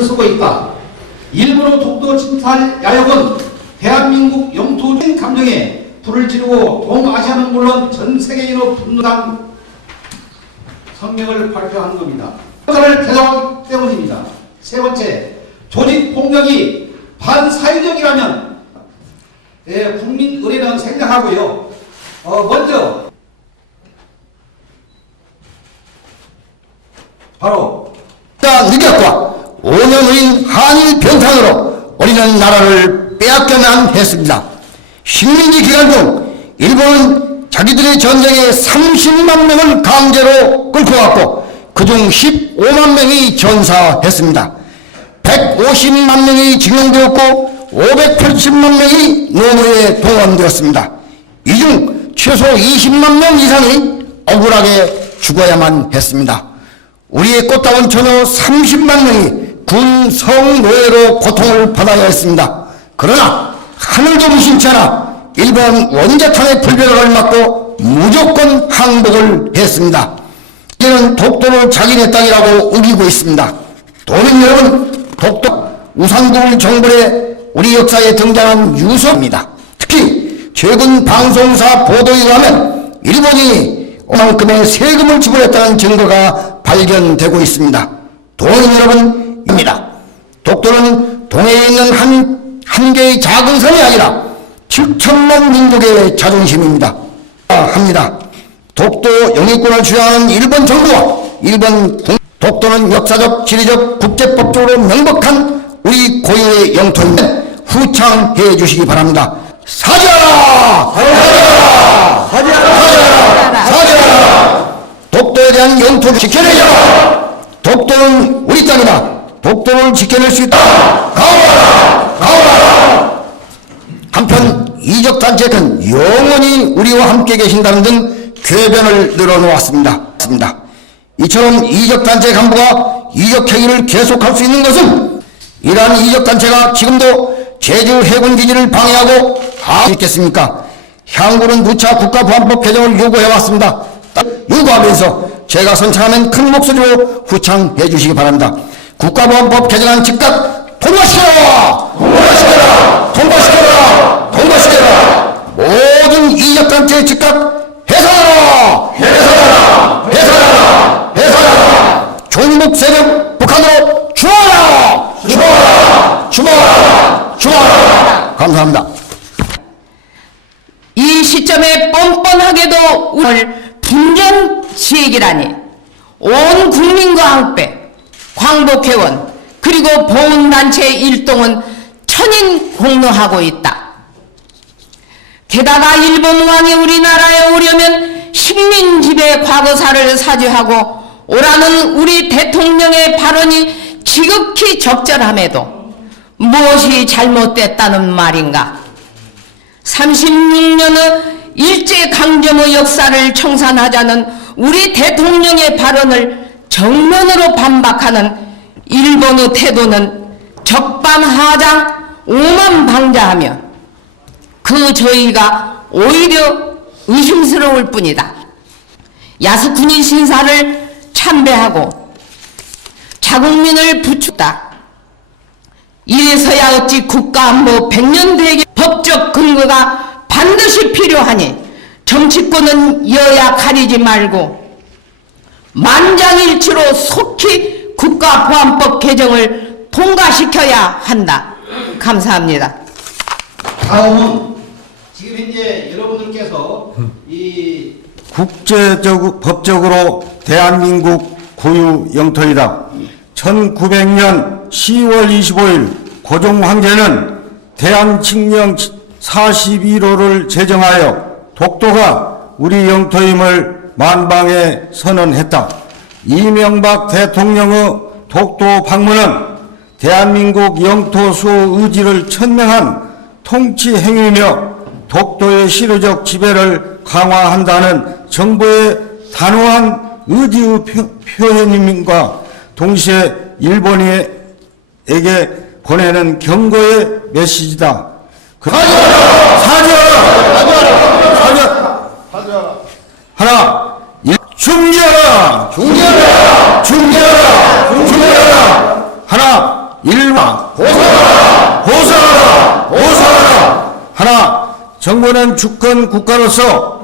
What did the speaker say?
글을 쓰고 있다. 일부러 독도 침탈 야욕은 대한민국 영토적인 감정에 불을 지르고 동아시아는 물론 전 세계인의 분노한 성명을 발표한 겁니다. 그를 개정하기 때문입니다. 세 번째, 조직 폭력이 반사회적이라면 예, 국민 의례는 생략하고요. 어, 먼저 바로 능력과 5년의 한일 병탄으로 우리는 나라를 빼앗겨만 했습니다. 식민지 기간 중 일본은 자기들의 전쟁에 30만 명을 강제로 끌고 갔고 그중 15만 명이 전사했습니다. 150만 명이 징용되었고 580만 명이 노무에 동원되었습니다. 이 중 최소 20만 명 이상이 억울하게 죽어야만 했습니다. 우리의 꽃다운 처녀 30만 명이 군 성노예로 고통을 받아야 했습니다. 그러나 하늘도 무심치 않아 일본 원자탄의 불벼락을 맞고 무조건 항복을 했습니다. 이제는 독도를 자기네 땅이라고 우기고 있습니다. 도민 여러분, 독도 우산국을 정벌해 우리 역사에 등장한 유서입니다. 특히 최근 방송사 보도에 의하면 일본이 어만큼의 세금을 지불했다는 증거가 발견되고 있습니다. 도민 여러분 입니다. 독도는 동해에 있는 한, 한 개의 작은 섬이 아니라 7천만 민족의 자존심입니다. 합니다. 독도 영유권을 주장하는 일본 정부와 일본 군, 독도는 역사적, 지리적, 국제법적으로 명백한 우리 고유의 영토인데 후창해 주시기 바랍니다. 사죄하라! 사죄하라! 사죄하라! 사죄하라! 독도에 대한 영토를 지켜내자! 독도는 우리 땅이다! 독도를 지켜낼 수 있다! 가오라! 가오라! 한편 이적 단체는 영원히 우리와 함께 계신다는 등 궤변을 늘어놓았습니다. 습니다. 이처럼 이적 단체 간부가 이적 행위를 계속할 수 있는 것은 이러한 이적 단체가 지금도 제주 해군 기지를 방해하고 아 있겠습니까? 향구는 누차 국가보안법 개정을 요구해 왔습니다. 요구하면서 제가 선창하면 큰 목소리로 후창해 주시기 바랍니다. 국가보안법 개정안 즉각 통과시켜라! 통과시켜라! 통과시켜라! 통과시켜라! 모든 이적단체 즉각 해산하라! 해산하라! 해산하라! 해산하라! 종북 세력 북한으로 주어라! 주어라! 주어라! 주어라! 감사합니다. 이 시점에 뻔뻔하게도 오늘 분전지획이라니 온 국민과 함께 광복회원 그리고 보훈단체 일동은 천인공노하고 있다. 게다가 일본 왕이 우리나라에 오려면 식민지배 과거사를 사죄하고 오라는 우리 대통령의 발언이 지극히 적절함에도 무엇이 잘못됐다는 말인가? 36년의 일제강점의 역사를 청산하자는 우리 대통령의 발언을 정면으로 반박하는 일본의 태도는 적반하장 오만방자하며 그 저희가 오히려 의심스러울 뿐이다. 야스쿠니 신사를 참배하고 자국민을 부추다. 이래서야 어찌 국가안보 백년대계 법적 근거가 반드시 필요하니 정치권은 여야 가리지 말고 만장일치로 속히 국가보안법 개정을 통과시켜야 한다. 감사합니다. 다음은 지금 현재 여러분들께서 이 국제적 법적으로 대한민국 고유 영토이다. 1900년 10월 25일 고종 황제는 대한칙령 41호를 제정하여 독도가 우리 영토임을 만방에 선언했다. 이명박 대통령의 독도 방문은 대한민국 영토 수호 의지를 천명한 통치 행위며 독도의 실효적 지배를 강화한다는 정부의 단호한 의지의 표- 표현임과 동시에 일본에게 보내는 경고의 메시지다. 그- 사죄하라! 사죄하라! 하나, 일- 중지하라! 중지하라! 중지하라! 하나, 일마 보상하라 보상하라 보상하라 하나 정부는 주권 국가로서